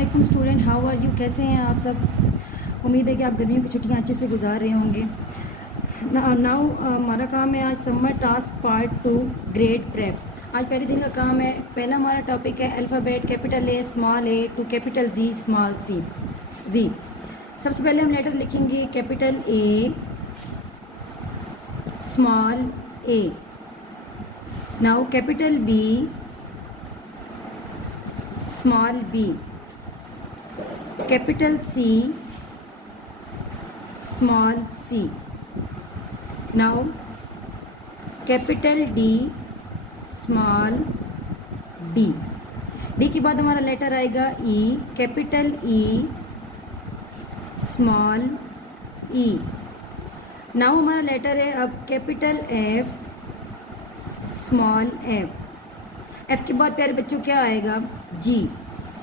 वालेकुम student, how are you? कैसे हैं आप सब? उम्मीद है कि आप गर्मियों की छुट्टियां अच्छे से गुजार रहे होंगे। नाउ हमारा काम है आज summer task part 2 grade prep. आज पहले दिन का काम है। पहला हमारा टॉपिक है alphabet capital A small A to capital G small C G. सबसे पहले हम लेटर लिखेंगे capital A small A. Now capital B small B, capital C small c. Now capital D small d. D के बाद हमारा letter आएगा E, capital E small e. Now हमारा letter है अब capital F small f. F के बाद प्यारे बच्चों क्या आएगा? G,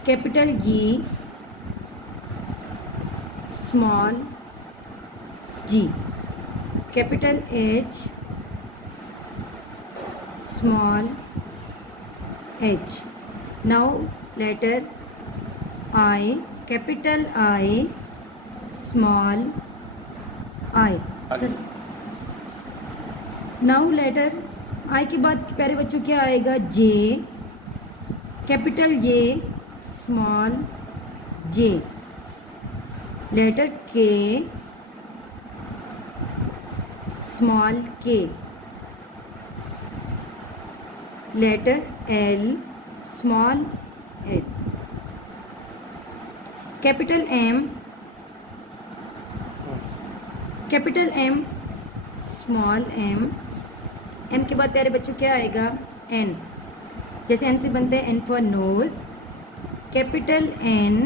capital G small G, capital H small h. Now letter I, capital I small I. Now letter I के बाद प्यारे बच्चों क्या आएगा? J, capital J small j. Letter K small k. Letter L small l. Capital M, capital M small m. M के बाद प्यारे बच्चों क्या आएगा? N, जैसे N से बनते हैं N for knows, capital N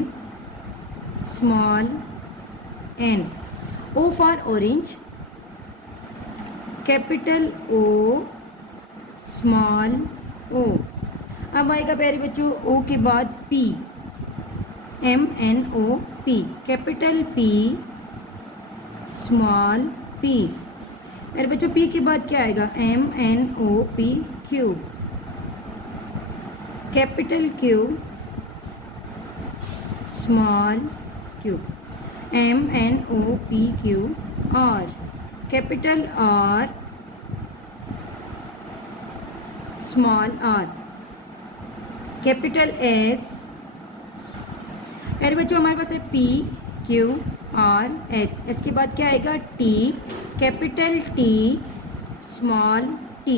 small n. O for orange, capital O small o. अब आएगा प्यारे बच्चों O के बाद P, MNO P, capital P small p. प्यारे बच्चों P के बाद क्या आएगा? MNO P Q, capital Q small q. MNOPQ R, capital R small r, capital S. अरे बच्चों हमारे पास है P Q R S. S के बाद क्या आएगा? T, capital T small t.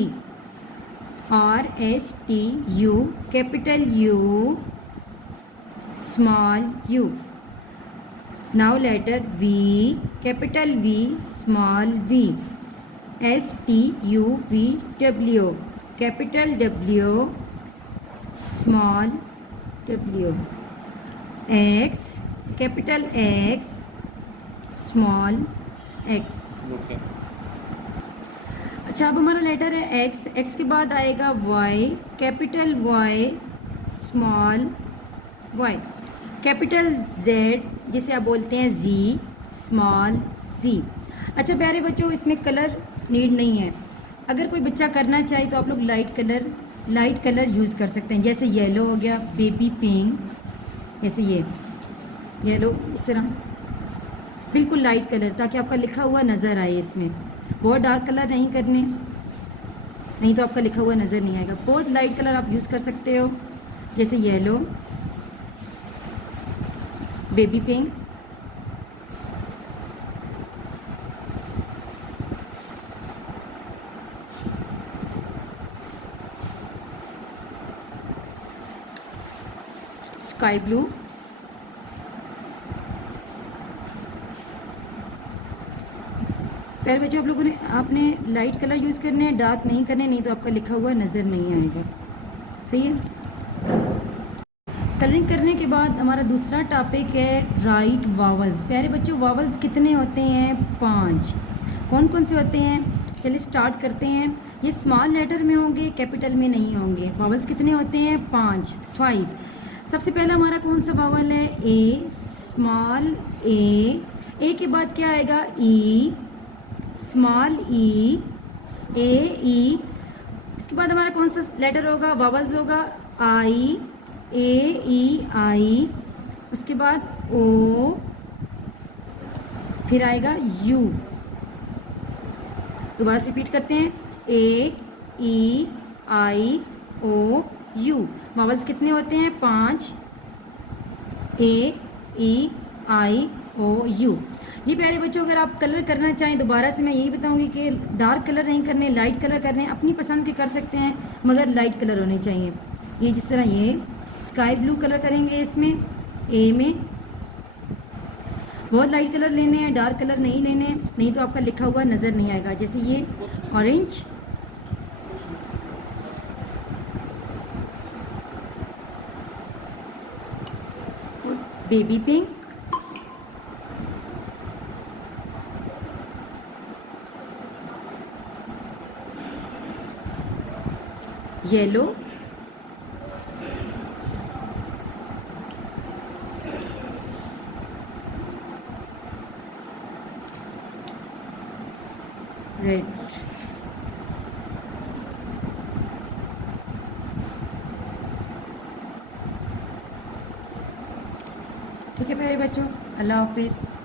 R S T U, capital U small u. Now later V, capital V small v. S T U V W, capital W small w. X, capital X small x. अच्छा अब हमारा letter है X. X के बाद आएगा Y, capital Y small y. Capital Z, जिसे आप बोलते हैं Z स्मॉल z. अच्छा प्यारे बच्चों इसमें कलर नीड नहीं है। अगर कोई बच्चा करना चाहे तो आप लोग लाइट कलर यूज़ कर सकते हैं। जैसे येलो हो गया, बेबी पिंक, जैसे ये येलो, इस तरह बिल्कुल लाइट कलर, ताकि आपका लिखा हुआ नज़र आए। इसमें बहुत डार्क कलर नहीं करने, नहीं तो आपका लिखा हुआ नज़र नहीं आएगा। बहुत लाइट कलर आप यूज़ कर सकते हो, जैसे yellow, baby pink, sky blue, प्यारे बच्चों आप लोगों ने आपने लाइट कलर यूज़ करने हैं, डार्क नहीं करने, नहीं तो आपका लिखा हुआ नज़र नहीं आएगा। सही है। कलरिंग करने के बाद हमारा दूसरा टॉपिक है राइट वावल्स। प्यारे बच्चों वावल्स कितने होते हैं? 5। कौन कौन से होते हैं? चलिए स्टार्ट करते हैं। ये स्मॉल लेटर में होंगे, कैपिटल में नहीं होंगे। वावल्स कितने होते हैं? 5। सबसे पहला हमारा कौन सा वावल है? ए, स्मॉल ए. ए के बाद क्या आएगा? ई, स्मॉल ई, ए. इसके बाद हमारा कौन सा लेटर होगा? वावल्स होगा आई, ए ई आई, उसके बाद ओ, फिर आएगा यू। दोबारा से रिपीट करते हैं, ए ई आई ओ यू। वावल्स कितने होते हैं? 5, ए ई आई ओ यू। जी प्यारे बच्चों, अगर आप कलर करना चाहें, दोबारा से मैं यही बताऊंगी कि डार्क कलर नहीं करने, लाइट कलर करने, अपनी पसंद के कर सकते हैं मगर लाइट कलर होने चाहिए। ये जिस तरह ये स्काई ब्लू कलर करेंगे इसमें ए में, बहुत लाइट कलर लेने हैं, डार्क कलर नहीं लेने, नहीं तो आपका लिखा हुआ नज़र नहीं आएगा। जैसे ये orange, baby pink, yellow, red. ठीक है प्यारे बच्चों, अल्लाह हाफिज़।